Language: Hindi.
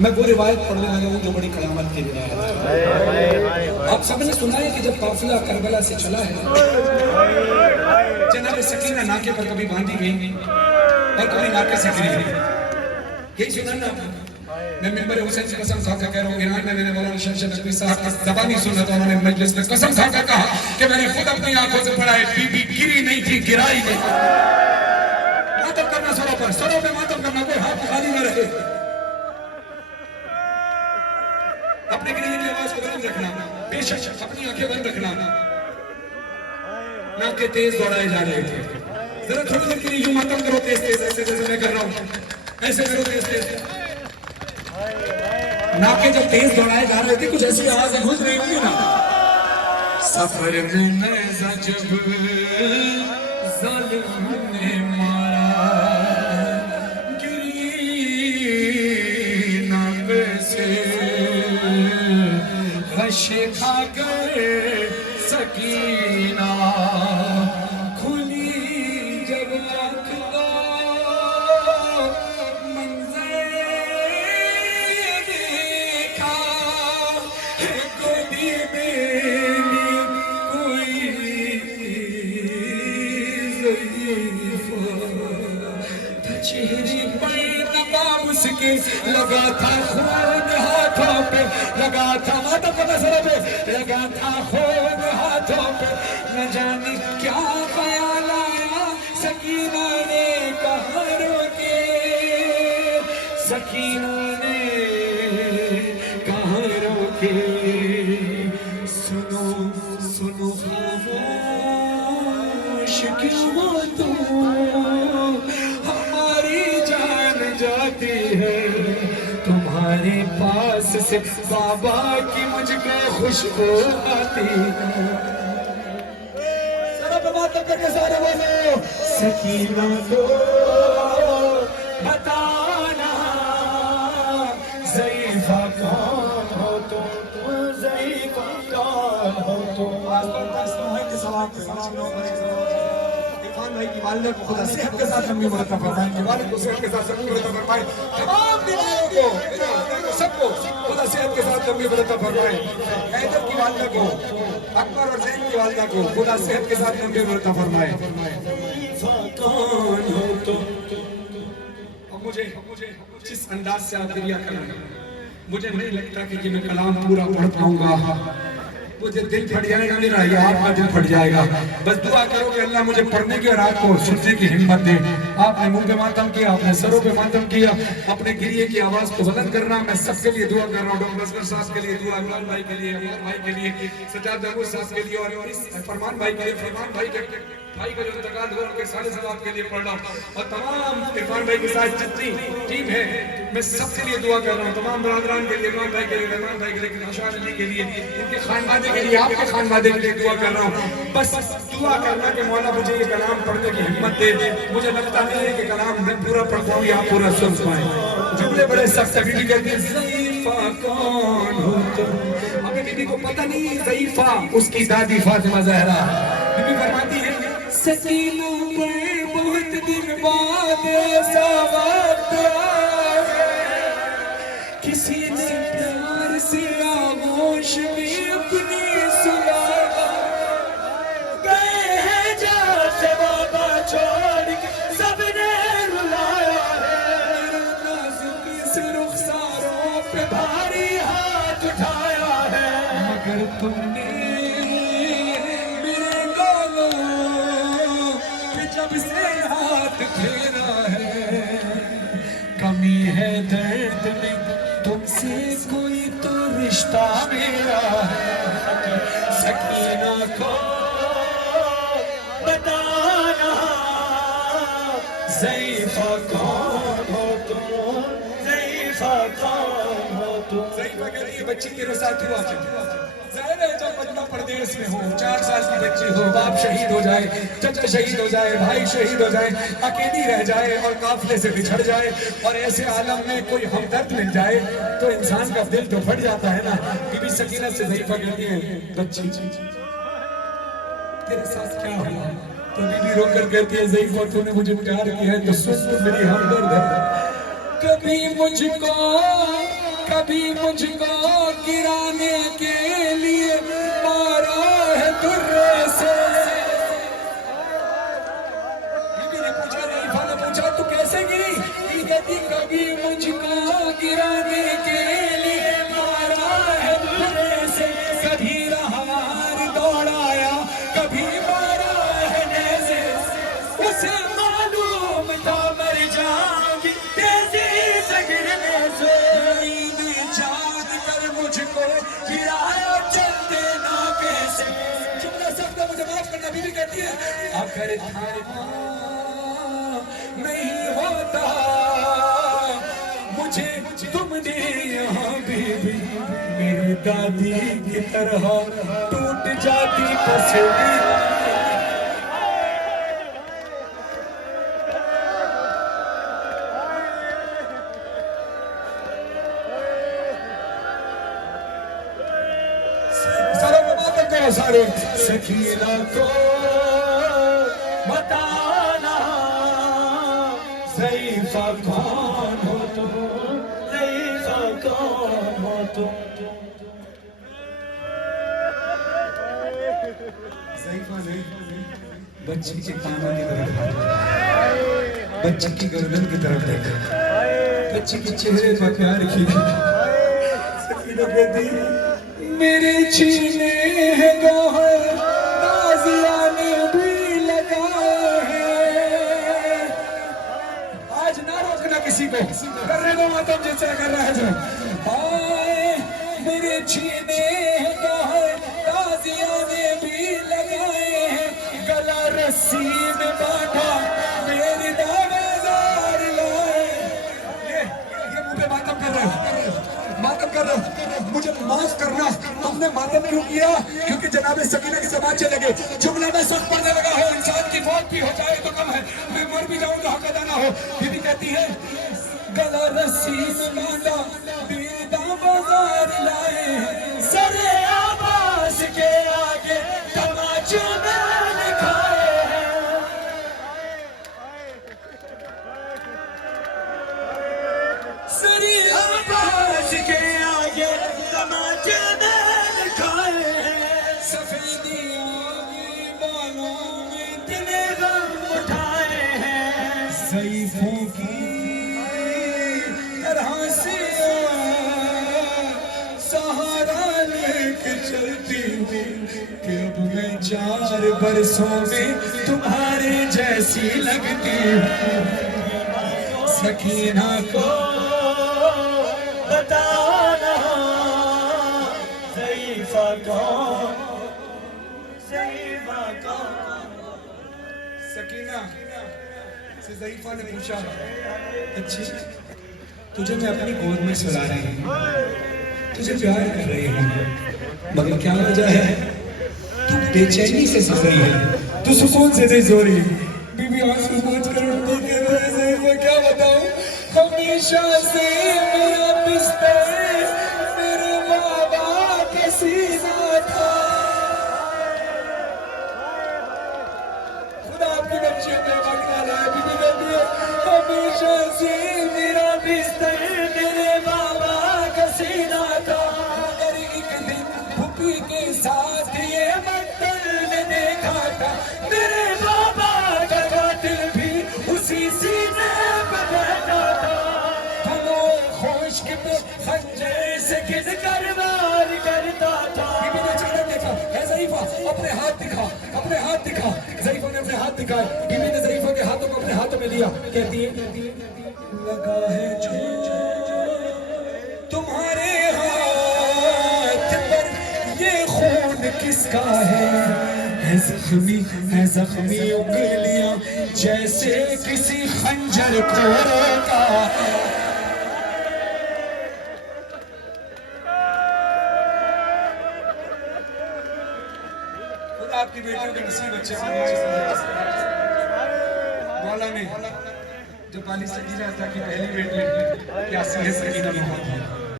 मैं वो रिवायत पढ़ने लगा हूँ जो बड़ी कलामत की रिवायत है। आप सबने सुना है कि जब काफिला करबला से चला है, जनाब सकीना नाके पर कभी बांधी गई और कभी नाके से गिरी। यही सुना ना? मैं मेंबर हुसैन से कसम खा कर कह रहा हूँ, ईरान में मैंने मौलाना शमशेद नकवी साहब की ज़बानी सुना तो उन्होंने मजलिस में कसम खा कर कहा कि मैंने खुद अपनी आंखों से पढ़ा है, बीबी गिरी नहीं थी, गिराई गई। मातम करना सरों पे मातम करना, कोई हाथ खाली न रहे। अपने गिरी की आवाज को बुलंद रखना, बेशक अपनी आंखें बंद रखना। नाक के तेज दौड़ाए जा रहे थे। जरा थोड़ी देर के लिए यूं मातम करो तेज तेज, ऐसे जैसे मैं कर रहा हूँ, ऐसे करो तेज तेज। नाके जब तेज दौड़ाए जा रहे थे कुछ ऐसी आवाजें गूंज रही थी ना। सफर में नज़ा जब ज़ालिम ने मारा, गिरी नाके से गशे खा कर सकीना, खुली जब आँख लगा था खून हाथों पे, लगा था माता पता सर पे, लगा था खून हाथों पे। न जाने क्या ख्याल आया सकीना ने कहा रोके, सकीना ने कहा रोके। सुनो सुनो खामोश क्यों तुम, हमारी जान जाती है तुम्हारे पास से, बाबा की मुझको खुशबू आती है। सर पे बात करके सारे बोलो, सकीना को बताना ज़ईफ़ा कौन हो तुम, ज़ईफ़ा कौन हो तुम। इरफान भाई की वालिदा को खुदा सेहत के साथ लंबी उम्र अता फरमाए, वालिद को सेहत के साथ लंबी उम्र अता फरमाए, तमाम बीमारों को सबको खुदा सेहत के साथ लंबी उम्र अता फरमाए। हैदर की वालिदा को, अकबर और ज़ैन की वालिदा को खुदा सेहत के साथ लंबी उम्र अता फरमाए। कौन हो तुम। और मुझे जिस अंदाज से आप क्रिया कर रहे हैं, मुझे नहीं लगता कि ये मैं कलाम पूरा पढ़ पाऊंगा। मुझे दिल फट जाएगा मेरा, या आपका दिल फट जाएगा। बस दुआ करो कि अल्लाह मुझे पढ़ने की और आपको सुनने की हिम्मत दे। आपने मुंह पे मातम किया, आपने सरों पे मातम किया, अपने गिरिए की आवाज को बुलंद करना। मैं सबके लिए दुआ कर रहा हूँ, डॉक्टर असगर साहब के लिए दुआ, इमरान भाई के लिए, अमर भाई के लिए, सज्जाद महमूद साहब के लिए, और इस फरमान भाई के लिए, फरमान भाई का जो इंतकाल हुआ उनके सारे सवाब के लिए पढ़ रहा हूँ। और तमाम इरफान भाई के साथ जितनी टीम है, मैं सबके लिए दुआ कर रहा हूँ। तमाम बरादरान के लिए, इमरान भाई के लिए, रहमान भाई के लिए, नौशाद अली के लिए, इनके खानवादे के लिए, आपके खानवादे के लिए दुआ कर रहा हूँ। बस दुआ करना कि मौला मुझे ये कलाम पढ़ने की हिम्मत दे। मुझे लगता नहीं है कि कलाम मैं पूरा पढ़ पाऊँ या आप पूरा सुन पाए। जुमले बड़े सख्त, बीबी कहती है ज़ईफ़ा कौन हो तुम। हमें बीबी को पता नहीं ज़ईफ़ा उसकी दादी फातिमा ज़हरा। बीबी फरमाती है सकीना पर बहुत दिन बाद ऐसा वक्त आया, किसी ने प्यार से आगोश में अपनी सुलाया। गए हैं जहाँ से बाबा छोड़ के, सबने रुलाया है। नाज़ुकी से रुखसारों पे भारी हाथ उठाया है, मगर तुमने जब से हाथ फेरा है। कमी है दर्द में तुमसे कोई तो रिश्ता मेरा है। सकीना को बताना ज़ईफ़ा कौन हो तुम, ज़ईफ़ा कौन हो तुम। ज़ईफ़ा कहती है बच्ची तेरे साथ हुआ ज़ाहिर है, जब बंदा परदेश में हो, 4 साल की बच्ची हो, बाप शहीद हो जाए, चाचा शहीद हो जाए, भाई शहीद हो जाए, अकेली रह जाए और काफिले से बिछड़ जाए, और ऐसे आलम में कोई हमदर्द मिल जाए तो इंसान का दिल तो फट जाता है ना। बीबी सकीना से ज़ईफ़ा कहती है बच्ची तेरे साथ क्या हुआ। तो बीबी रोकर कहती है ज़ईफ़ा तूने मुझे प्यार किया है तो सुन, तो मेरी हमदर्द है। कभी मुझको कभी मुझको गिराने के लिए मारा है तुर्रे से। बीबी ने पूछा, ज़रीफ़ा ने पूछा तू कैसे गिरी? बीबी कहती कभी मुझको गिराने के लिए मारा है तुर्रे से, कभी रहवार दौड़ाया कभी मारा है नेज़े से। उसे मालूम था मर जाऊंगी तेजी से गिरने से, जाग कर मुझको गिराया चलते ना कैसे। जुमला सख्त है, मुझे माफ करना। बीबी कहती है अगर था नहीं होता मुझे तुमने यहाँ बीबी मेरी दादी की तरह टूट जाती तस्वीर। सारे सखीना को बताना ज़रीफ़ा कौन हो तुम, ज़रीफ़ा कौन हो तुम। ज़रीफ़ा ने बच्ची के कानों की तरफ देखा, बच्ची की गर्दन की तरफ देखा, बच्ची के चेहरे पर प्यार किया। सकीना कहती मेरे सीने है गौहर ताज़िया ने भी लगाए हैं। आज ना रोकना किसी को, करने दो मातम जैसा कर रहा है जो। आए मेरे सीने है गौहर ताज़िया ने भी लगाए हैं, गला रस्सी में बांधा मेरी दावेदार लाए। ये मुझे मातम कर रहे हो, मातम कर रहे हो। मुझे माफ करना, तुमने मातम क्यों किया? क्योंकि जनाब सकीना की ज़बान चले गए। जुमला में सख्त पड़ने लगा हो, इंसान की मौत भी हो जाए तो कम है, मैं मर भी जाऊं तो हक अदा ना हो। बीबी कहती है गला रस्सी में बांधा बेदा बाजार लाए, सरे आवाज के आगे तमाचे मैंने खाए हैं। सरे आवाज के आगे तमाचे मैंने खाए हैं, सफेदियों के बालों में इतने गम उठाए हैं, ज़रीफ़ों की तरह से सहारा लेके चलती हूँ कि अब मैं 4 बरसों में तुम्हारे जैसी लगती हूँ। सकीना को बताना ज़रीफ़ा कौन, ज़रीफ़ा कौन। सकीना से ज़रीफ़ा ने पूछा अच्छी तुझे मैं अपनी गोद में सुला रही हूँ, तुझे प्यार कर रही हूँ, मगर क्या वजह है? तू बेचैनी से सो रही है, तू सुकून से नहीं सो रही। बीबी आंसू पोंछ कर रोती है, मैं क्या बताऊं? हमेशा से मेरा बिस्तर मेरे माँ बाप के सीना था। खुदा आपकी बच्चियों पे मगना लाए। बीबी कहती है हमेशा से मेरा बिस्तर मेरे माँ बाप का सीना था, मगर एक दिन भूपी के साथ ये मंतर ने देखा था, मेरे बाबा का कातिल भी उसी सीने पे बैठा था। खुश्क पे खंजर से गिर कर वार करता था। बीबी ने चेहरा देखा, है ज़रीफ़ा अपने हाथ दिखा, अपने हाथ दिखा। ज़रीफ़ा ने अपने हाथ दिखाए, बीबी ने ज़रीफ़ा के हाथों को अपने हाथों में लिया। कहती है लगा है जो तुम्हारे हाथ पर ये खून किसका है ज़ख्मी उंगलियां जैसे किसी खंजर को रोका। आपकी बेटियों के नसीब अच्छे मौला ने जो पाली सकीना था कि पहली बेटी क्या सीधे सकीना में होती है।